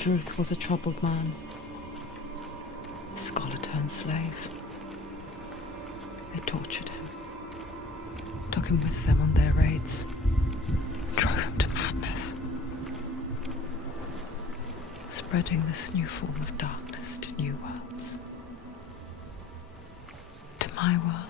Druth was a troubled man. Scholar turned slave. They tortured him. Took him with them on their raids. Drove him to madness. Spreading this new form of darkness to new worlds. To my world.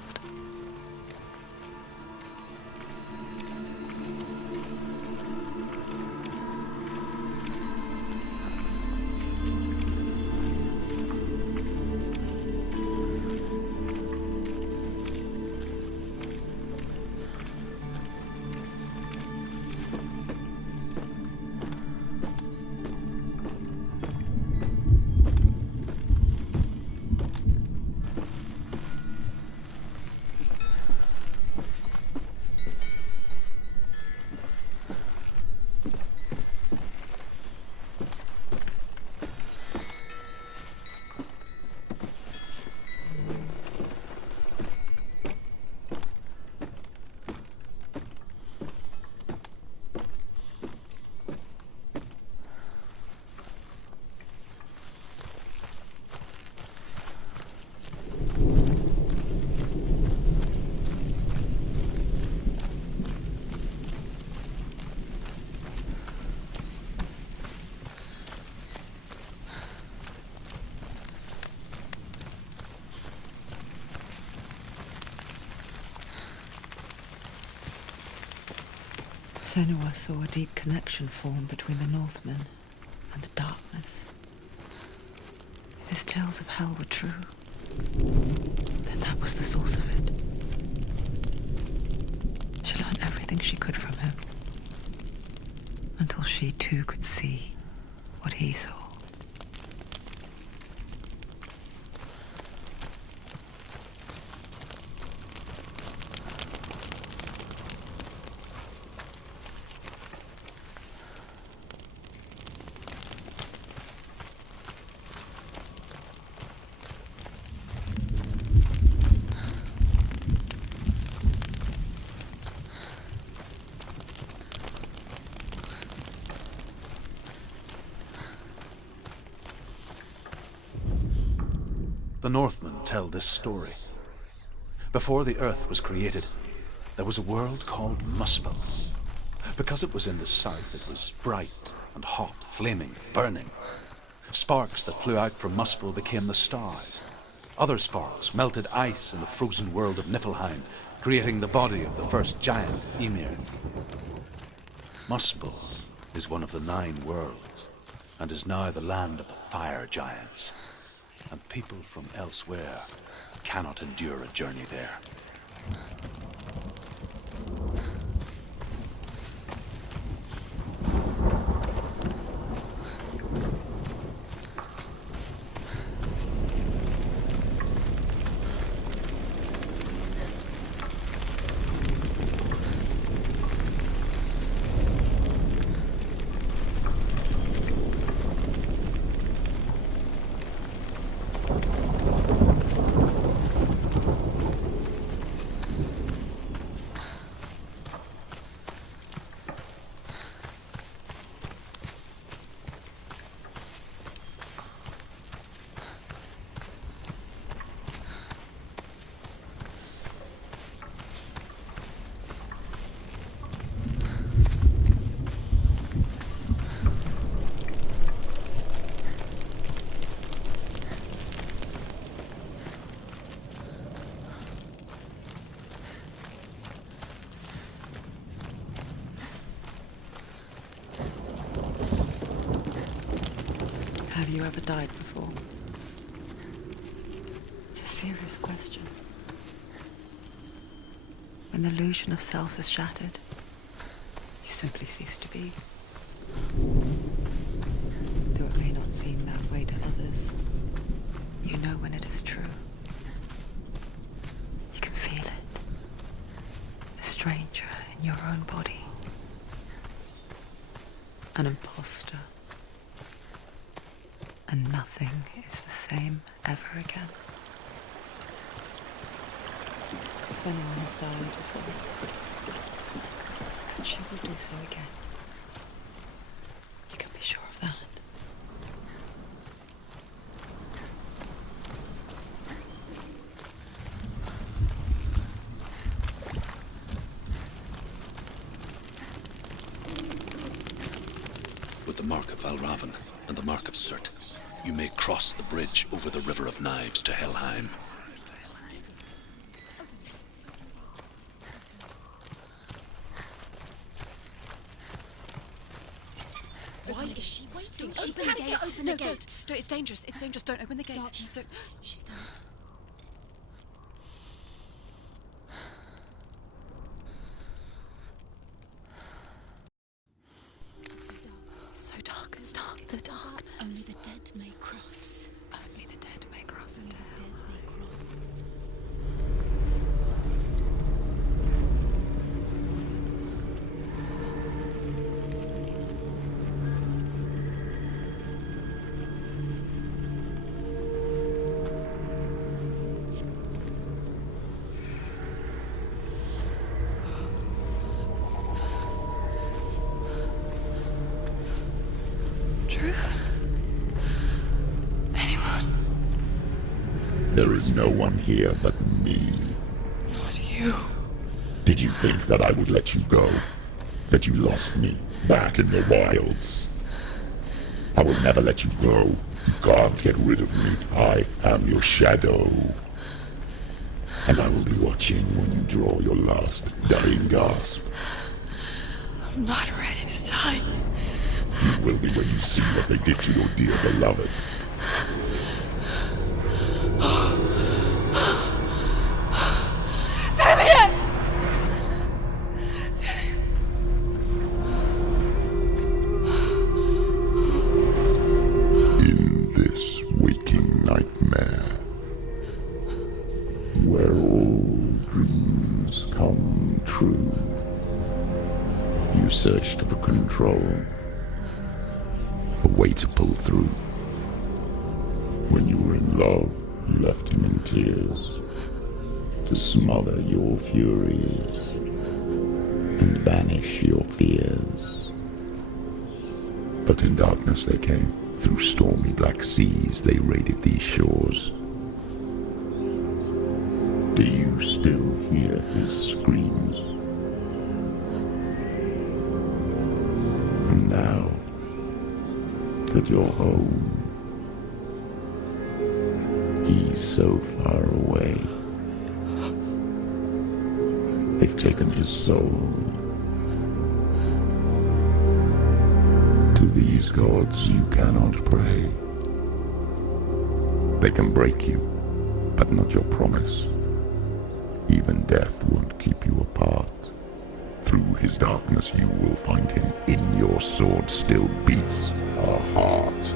Senua saw a deep connection form between the Northmen and the darkness. If his tales of hell were true, then that was the source of it. She learned everything she could from him, until she too could see what he saw. The Northmen tell this story. Before the Earth was created, there was a world called Muspel. Because it was in the south, it was bright and hot, flaming, burning. Sparks that flew out from Muspel became the stars. Other sparks melted ice in the frozen world of Niflheim, creating the body of the first giant, Ymir. Muspel is one of the 9 worlds, and is now the land of the fire giants. And people from elsewhere cannot endure a journey there. Have you ever died before? It's a serious question. When the illusion of self is shattered, you simply cease to be. Though it may not seem that way to others, you know when it is true. You can feel it. A stranger in your own body. An imposter. And nothing is the same ever again. Senua has died before, and she will do so again. You can be sure of that. mark of Valravan and the mark of Surt, you may cross the bridge over the River of Knives to Helheim. Why is she waiting? Open the gate. Open the gate. No, it's dangerous. It's dangerous. Don't open the gate. Don't. She's done. It's so dark. It's dark. The darkness. Only the dead may cross. Only the dead may cross into hell. Dead may cross. Truth? Anyone? There is no one here but me. Not you. Did you think that I would let you go? That you lost me back in the wilds? I will never let you go. You can't get rid of me. I am your shadow. And I will be watching when you draw your last dying gasp. I'm not ready to die. You will be when you see what they did to your dear beloved. Damien! In this waking nightmare, where all dreams come true, you searched for control, a way to pull through. When you were in love, you left him in tears, to smother your furies and banish your fears. But in darkness they came, through stormy black seas they raided these shores. Do you still hear his screams? And now that you're home, he's so far away. They've taken his soul. To these gods you cannot pray. They can break you, but not your promise. Even death won't keep you apart. Through his darkness you will find him. In your sword still beats a heart.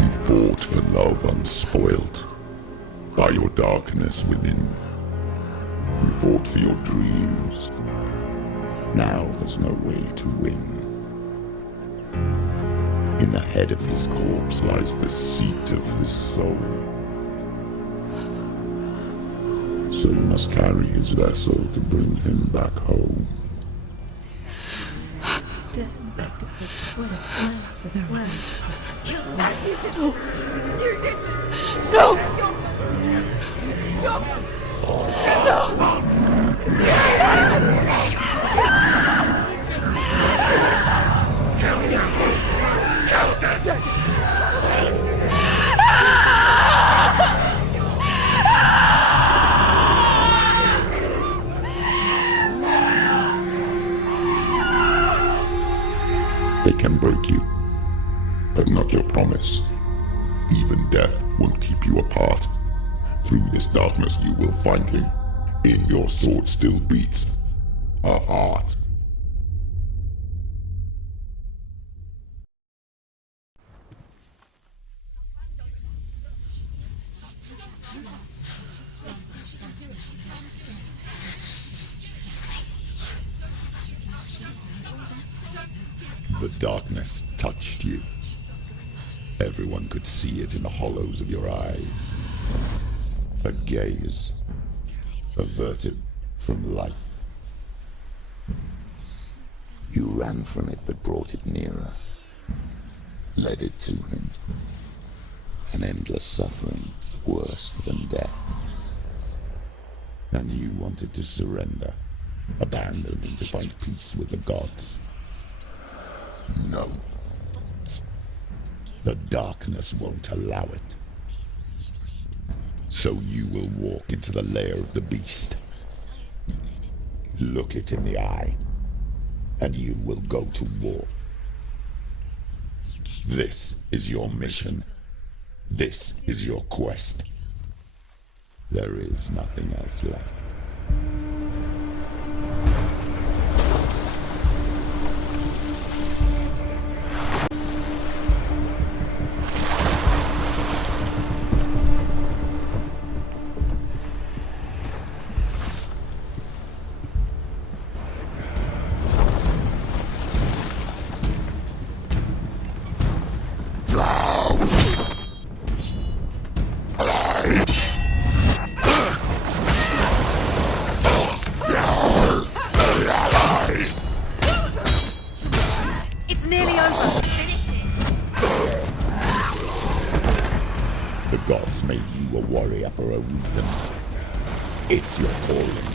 You fought for love unspoilt by your darkness within. You fought for your dreams. Now there's no way to win. In the head of his corpse lies the seat of his soul. So you must carry his vessel to bring him back home. They can break you, but not your promise. Even death won't keep you apart. Through this darkness you will find him. In your sword still beats a heart. The darkness touched you. Everyone could see it in the hollows of your eyes. A gaze averted from life. You ran from it but brought it nearer. Led it to him. An endless suffering worse than death. And you wanted to surrender. Abandon and to find peace with the gods. No. The darkness won't allow it. So you will walk into the lair of the beast. Look it in the eye, and you will go to war. This is your mission. This is your quest. There is nothing else left. It's nearly over. Finish it. The gods made you a warrior for a reason. It's your calling.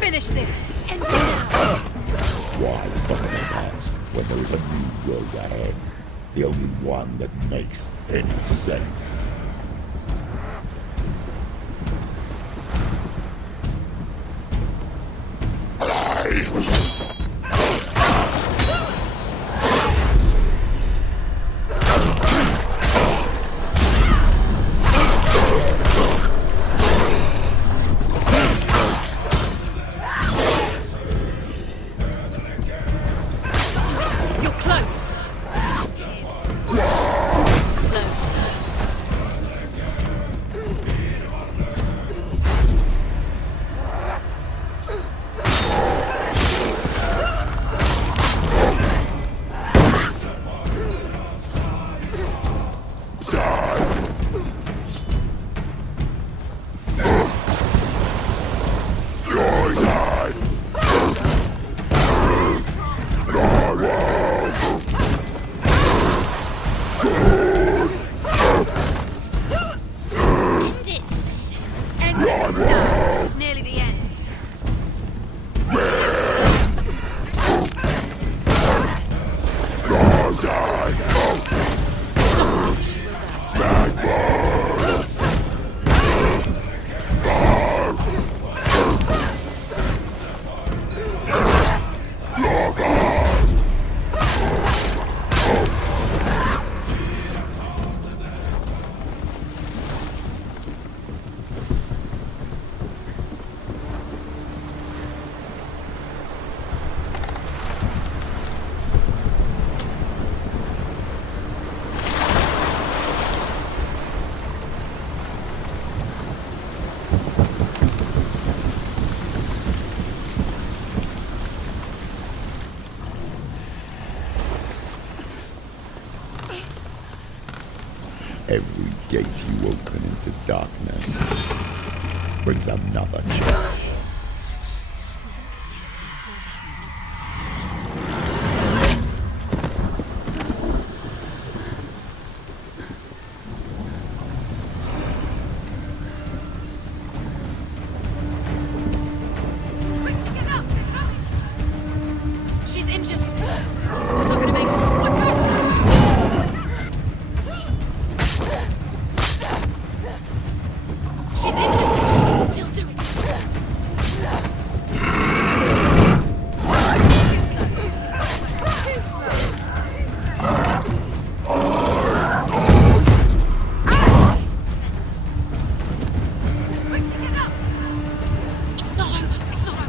Finish this. Why suffer the past when there is a new road ahead? The only one that makes any sense. You're close. Slow. End it! End it. No, it's nearly the end. Every gate you open into darkness brings another change. Get up. She's injured. She's not gonna make it. Watch out. She's injured. She can still do it. Too slow. Quickly get up. It's not over. It's not over.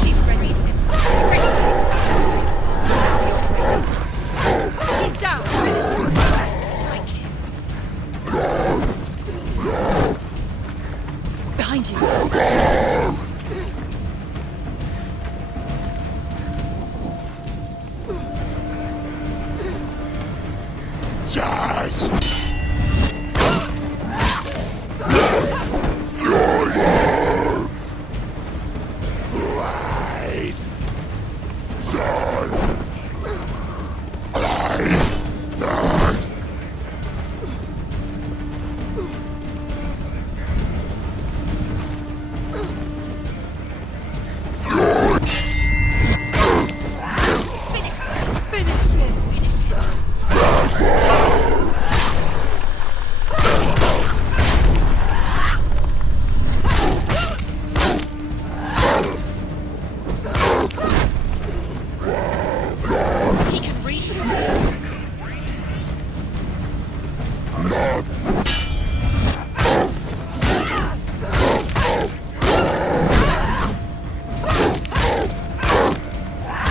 She's ready. He's down. Strike him. Behind you. He can read.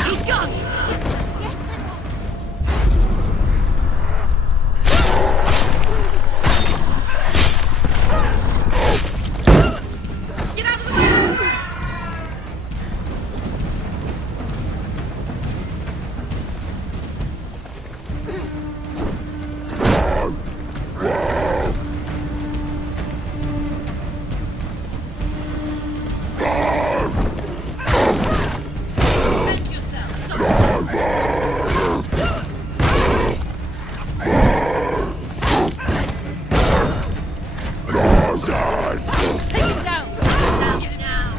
He's gone. Get out of the way. Defend yourself. Take him down. Now, get down.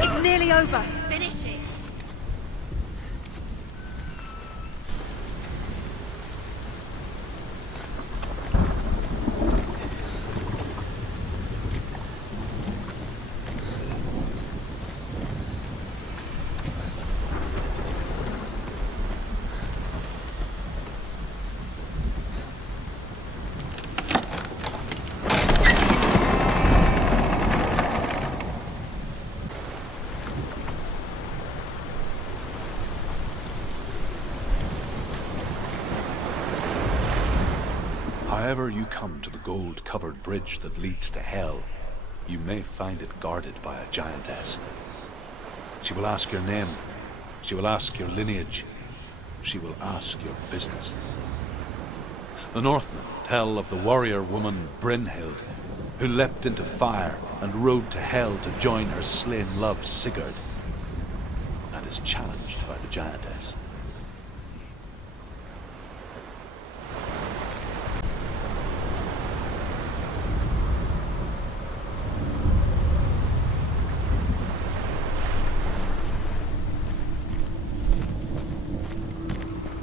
It's nearly over. Finish it. However you come to the gold-covered bridge that leads to Hell, you may find it guarded by a giantess. She will ask your name. She will ask your lineage. She will ask your business. The Northmen tell of the warrior woman Brynhild, who leapt into fire and rode to Hell to join her slain love Sigurd, and is challenged by the giantess.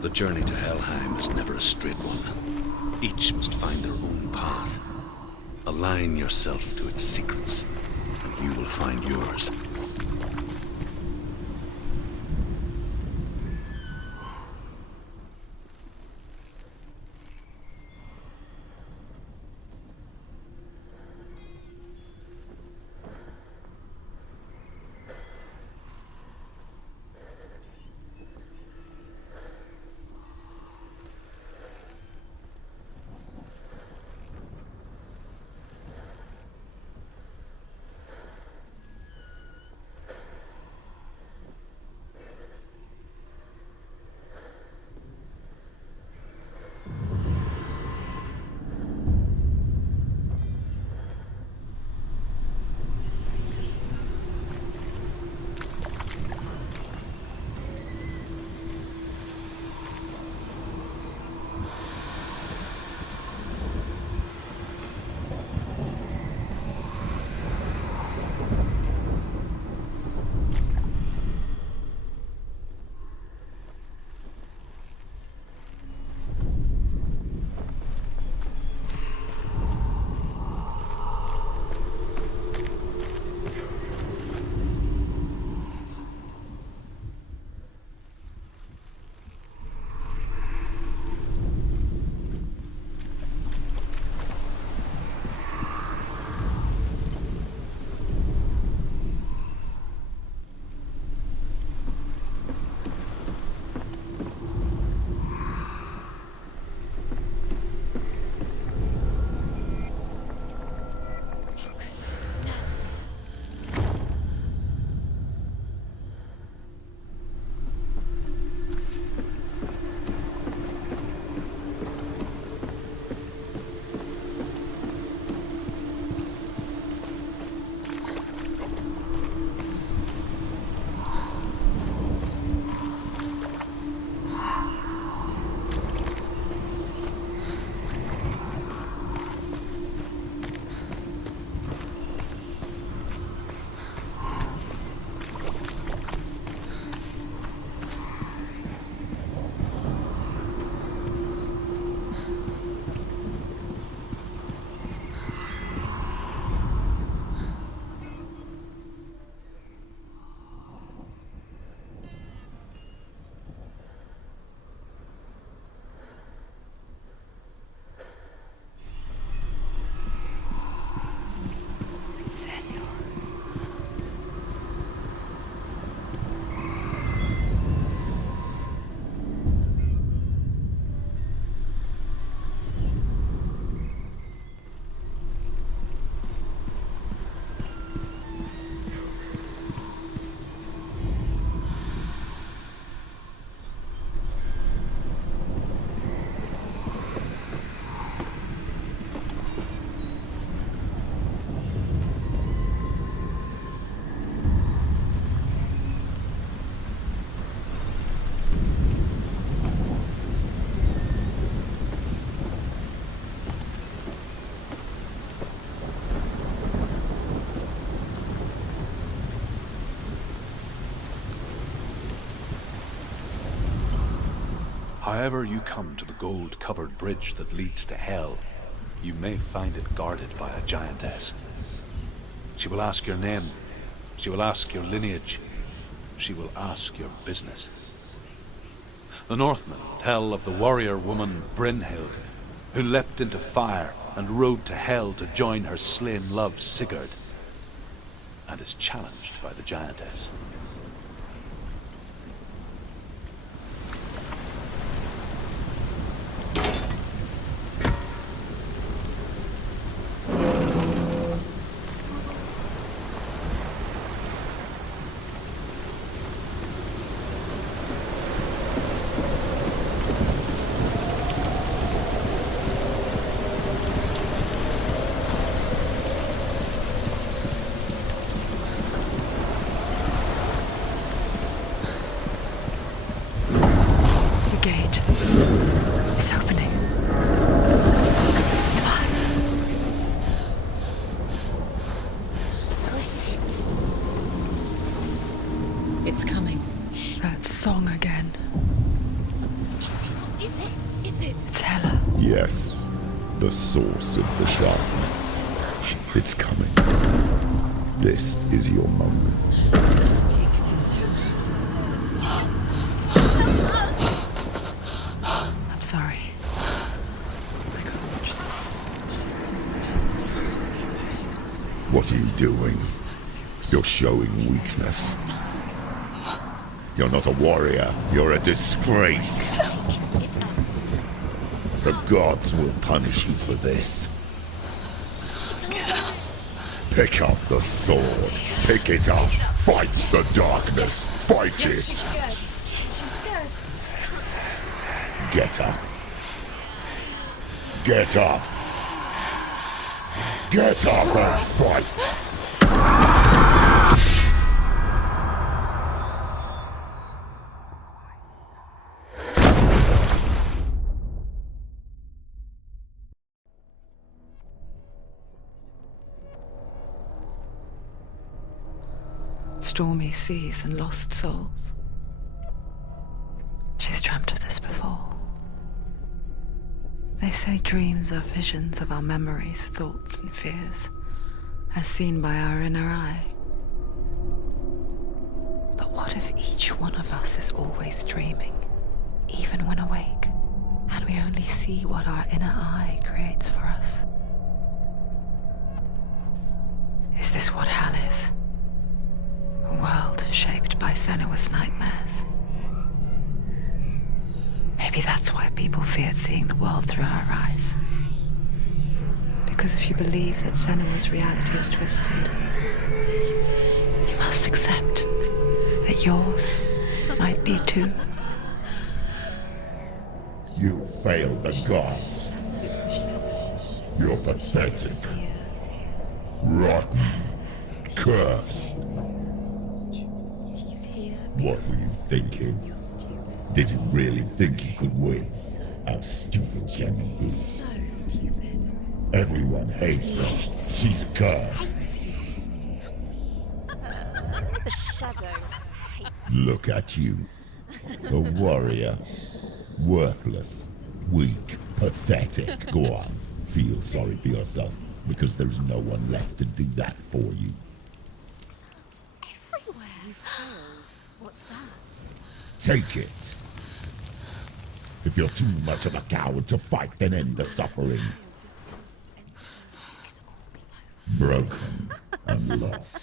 The journey to Helheim is never a straight one. Each must find their own path. Align yourself to its secrets, and you will find yours. However you come to the gold-covered bridge that leads to Hell, you may find it guarded by a giantess. She will ask your name. She will ask your lineage. She will ask your business. The Northmen tell of the warrior woman Brynhild, who leapt into fire and rode to Hell to join her slain love Sigurd, and is challenged by the giantess. It's opening. Who is it? It's coming. That song again. Is it? It's Hela. Yes, the source of the darkness. It's coming. This is your moment. I'm sorry. What are you doing? You're showing weakness. You're not a warrior. You're a disgrace. The gods will punish you for this. Pick up the sword. Pick it up. Fight the darkness. Fight it. Get up. Get up. Get up and fight. Stormy seas and lost souls. She's dreamt of this before. They say dreams are visions of our memories, thoughts and fears, as seen by our inner eye. But what if each one of us is always dreaming, even when awake, and we only see what our inner eye creates for us? Is this what hell is? A world shaped by Senua's nightmares. Maybe that's why people feared seeing the world through her eyes. Because if you believe that Senua's reality is twisted, you must accept that yours might be too. You failed the gods. You're pathetic. Rotten. Cursed. What were you thinking? Did you really think you could win? How stupid can you be? So stupid. Everyone hates her. She's cursed. The shadow hates. Look at you. A warrior. Worthless. Weak. Pathetic. Go on. Feel sorry for yourself, because there is no one left to do that for you. Everywhere. You failed. What's that? Take it. If you're too much of a coward to fight, then end the suffering. Broken and lost.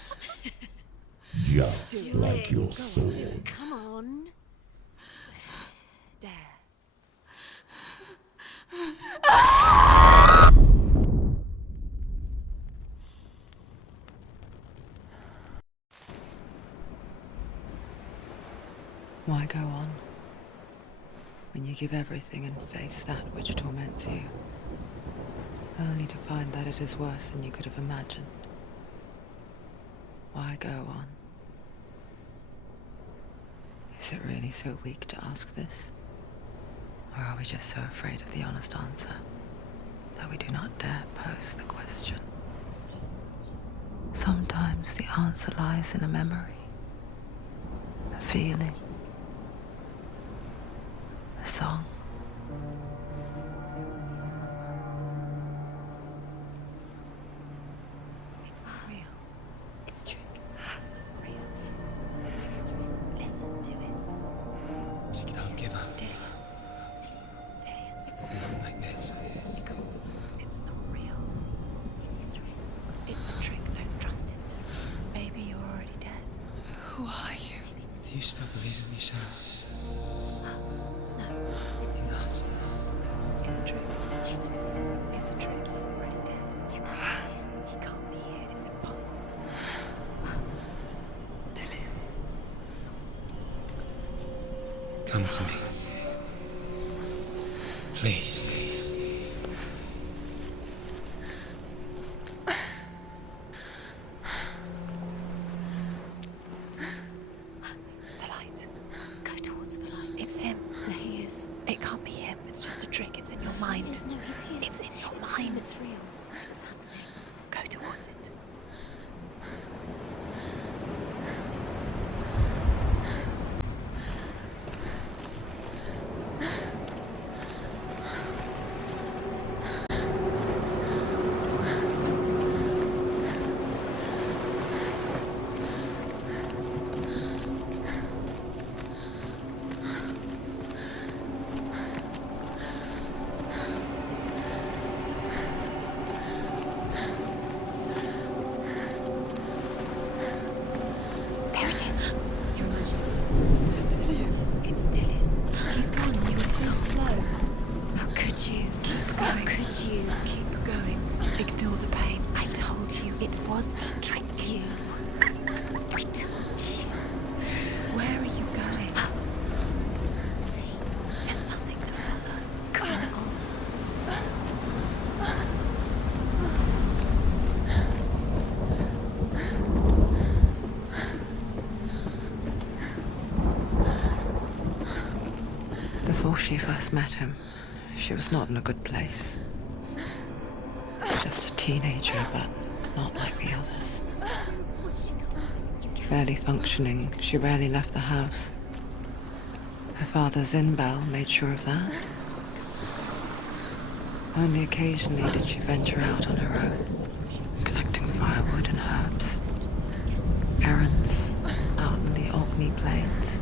Just like your sword. Come on. There. Why go on when you give everything and face that which torments you, only to find that it is worse than you could have imagined? Why go on? Is it really so weak to ask this? Or are we just so afraid of the honest answer that we do not dare pose the question? Sometimes the answer lies in a memory, a feeling, a song. Come to me. Please. The light. Go towards the light. It's him. There he is. It can't be him. It's just a trick. It's in your mind. No, he's here. It's in your It's mind. him, it's real. It's happening. Go towards it. There it is. You're imagining. It's Dylan. He's gone. You were so slow. How could you? How could you? Keep going. Ignore the pain. I told you It was a trick. you. I told you. Where are you going? See, There's nothing to follow. come on. Before she first met him, she was not in a good place. Just a teenager, but not like the others. Barely functioning, she rarely left the house. Her father's in-bell made sure of that. Only occasionally did she venture out on her own, collecting firewood and herbs. Errands out in the Orkney Plains.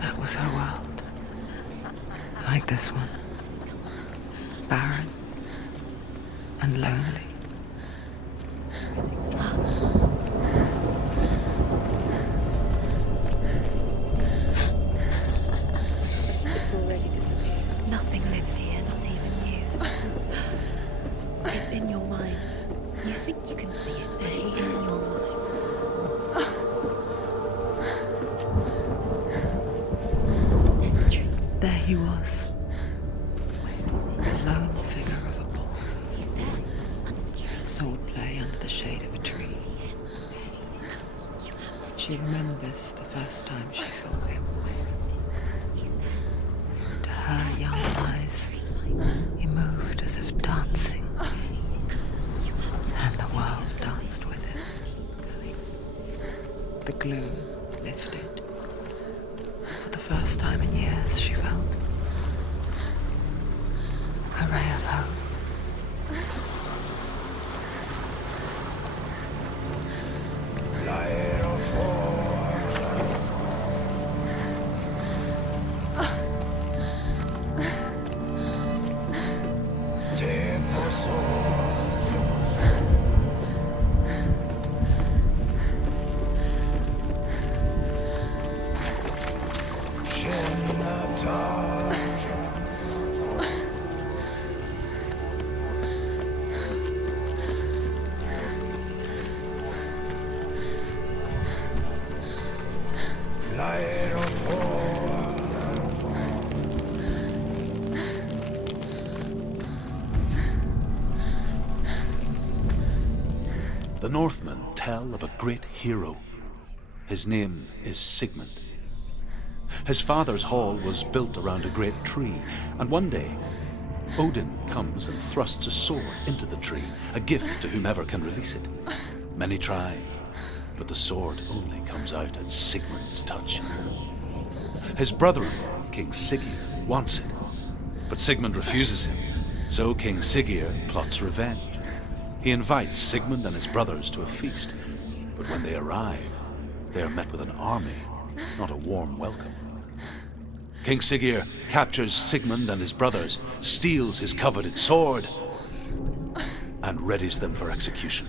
That was her world. Like this one. Barren and lonely. It's already disappeared. Nothing lives here, not even you. It's in your mind. You think you can see it, but it's in your mind. There's the tree. There he was. The lone figure of a boy. He's there. Under the tree. Sword play under the shade of a tree. See him. You have to. She remembers the first time she saw him. He's there. To her young eyes, he moved as if dancing, and the world danced with him. The gloom lifted. For the first time in years, she felt a ray of hope. The Northmen tell of a great hero. His name is Sigmund. His father's hall was built around a great tree, and one day, Odin comes and thrusts a sword into the tree, a gift to whomever can release it. Many try, but the sword only comes out at Sigmund's touch. His brother-in-law, King Siggeir, wants it, but Sigmund refuses him, so King Siggeir plots revenge. He invites Sigmund and his brothers to a feast, but when they arrive, they are met with an army, not a warm welcome. King Siggeir captures Sigmund and his brothers, steals his coveted sword, and readies them for execution.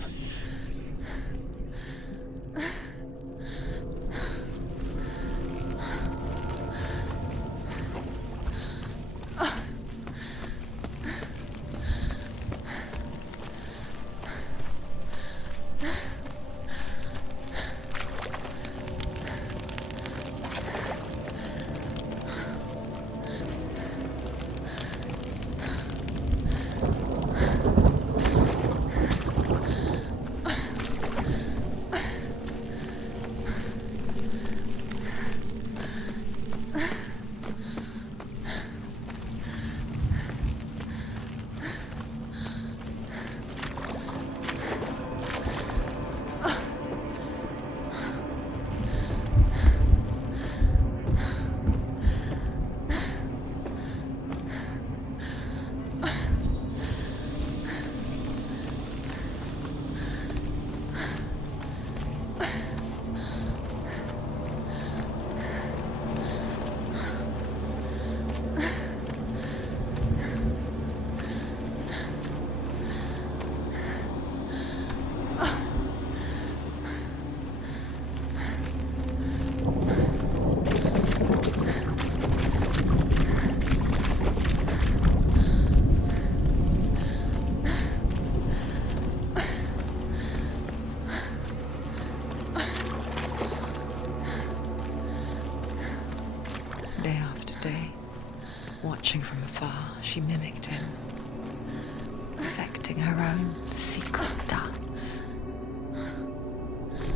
Watching from afar, she mimicked him, perfecting her own secret dance,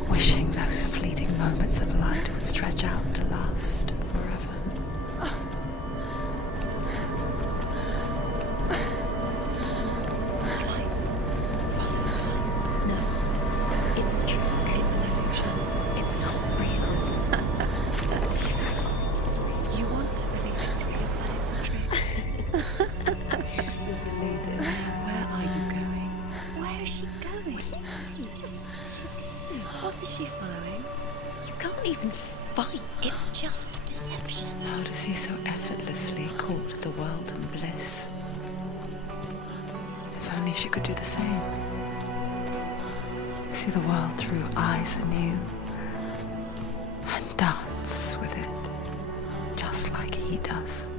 wishing those fleeting moments of light would stretch out to last forever. No, it's a trick. It's an illusion. It's not real. But you want to believe it's real, but it's a trick. You're deluded. Where are you going? Where is she going? What is she following? You can't even fight. It's just deception. How does he so effortlessly court the world and bliss? If only she could do the same. See the world through eyes anew and dance with it, just like he does.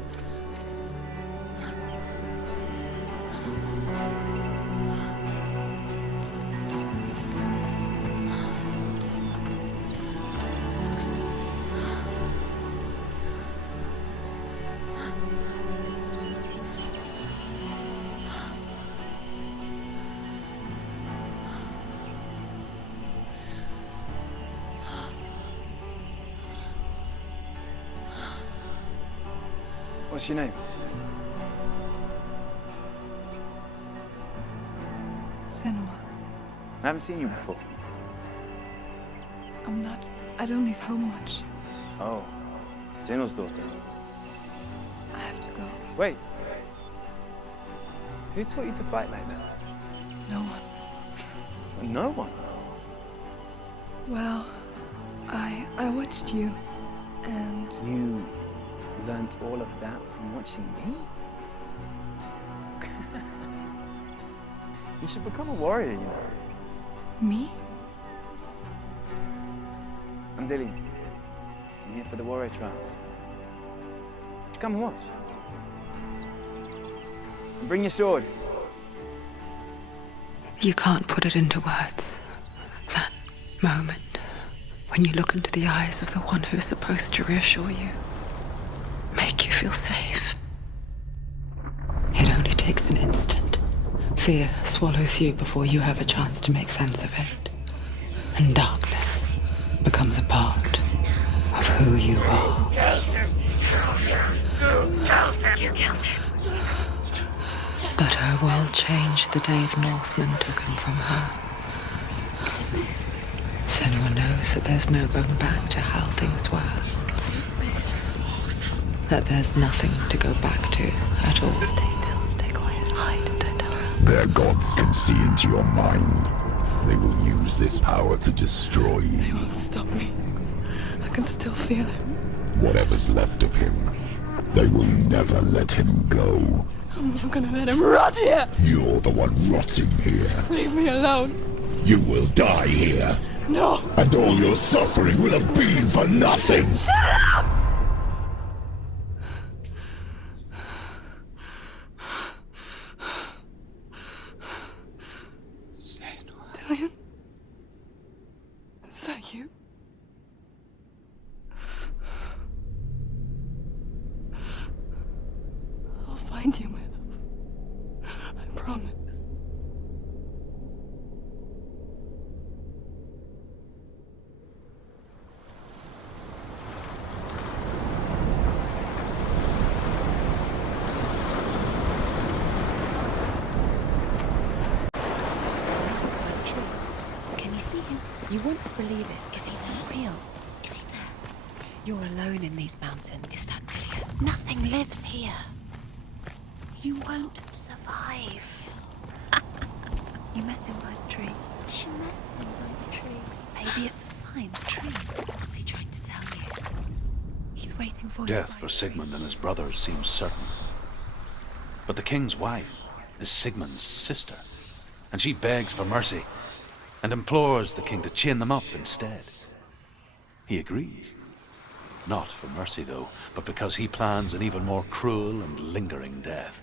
What's your name? Senua. I haven't seen you before. I don't leave home much. Oh, Zenua's daughter. I have to go. Wait. Who taught you to fight like that? No one. No one. Well, I watched you, and You learnt all of that from watching me? You should become a warrior, you know. me? I'm Dillian. I'm here for the warrior trials. Come and watch. And bring your sword. You can't put it into words. That moment when you look into the eyes of the one who is supposed to reassure you, make you feel safe. It only takes an instant. Fear swallows you before you have a chance to make sense of it. And darkness becomes a part of who you are. But her world changed the day the Northmen took him from her. Senua knows that there's no going back to how things were. That there's nothing to go back to at all. Stay still, stay quiet, hide, don't tell her. Their gods can see into your mind. They will use this power to destroy you. They won't stop me. I can still feel it. Whatever's left of him, they will never let him go. I'm not gonna let him rot here. You're the one rotting here. Leave me alone. You will die here. No. And all your suffering will have been for nothing. Shut up! Dillian? Is that you? I'll find you, my love. I promise. Can you see him? You want to believe it. Is he not real? Is he there? You're alone in these mountains. Is that Dillian? Nothing lives here. You won't survive. You met him by the tree. She met him by the tree. Maybe it's a sign, the tree. What's he trying to tell you? He's waiting for you. Death by for the Sigmund tree. and his brothers seems certain. But the king's wife is Sigmund's sister, and she begs for mercy and implores the king to chain them up instead. He agrees. Not for mercy, though, but because he plans an even more cruel and lingering death.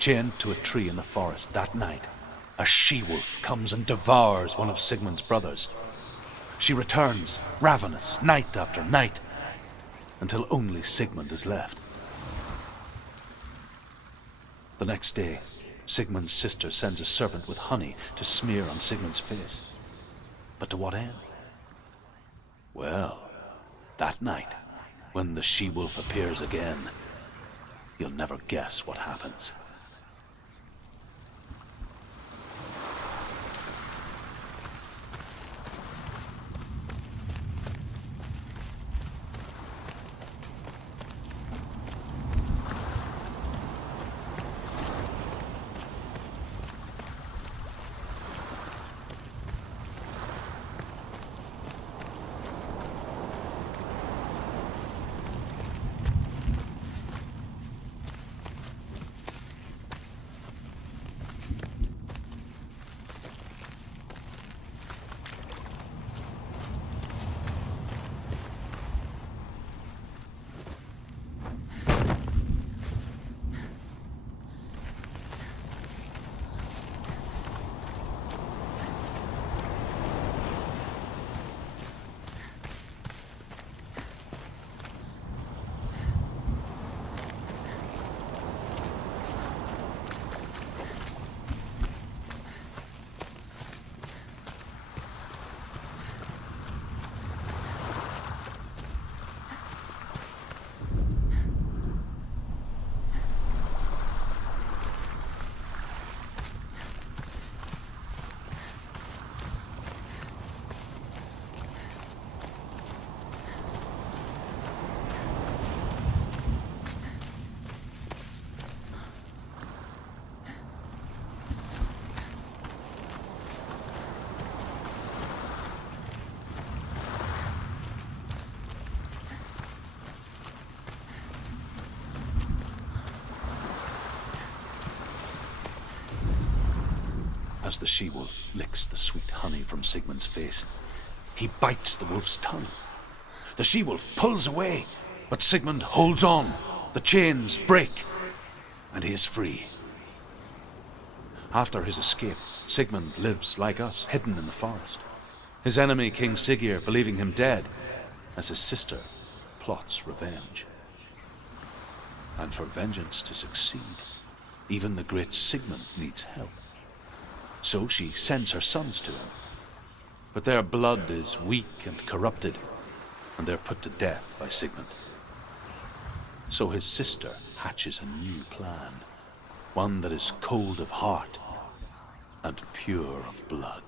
Chained to a tree in the forest that night, a she-wolf comes and devours one of Sigmund's brothers. She returns, ravenous, night after night, until only Sigmund is left. The next day, Sigmund's sister sends a servant with honey to smear on Sigmund's face. But to what end? Well, that night, when the she-wolf appears again, you'll never guess what happens. As the she-wolf licks the sweet honey from Sigmund's face, he bites the wolf's tongue. The she-wolf pulls away, but Sigmund holds on. The chains break, and he is free. After his escape, Sigmund lives like us, hidden in the forest. His enemy, King Siggeir, believing him dead, as his sister plots revenge. And for vengeance to succeed, even the great Sigmund needs help. So she sends her sons to him. But their blood is weak and corrupted, and they're put to death by Sigmund. So his sister hatches a new plan, one that is cold of heart and pure of blood.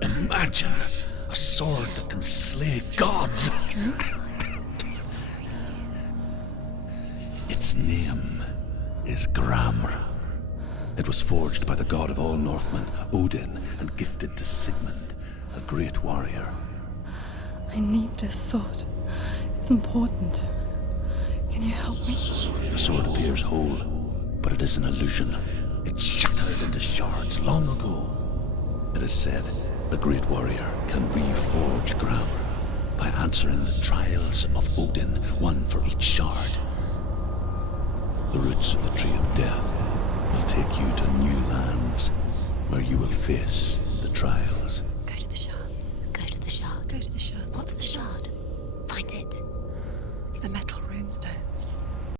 Imagine a sword that can slay gods. Its name is Gramr. It was forged by the god of all Northmen, Odin, and gifted to Sigmund, a great warrior. I need this sword. It's important. Can you help me? The sword appears whole, but it is an illusion. It shattered into shards long ago. It is said the great warrior can reforge Gramr, by answering the trials of Odin, one for each shard. The roots of the Tree of Death will take you to new lands where you will face the trials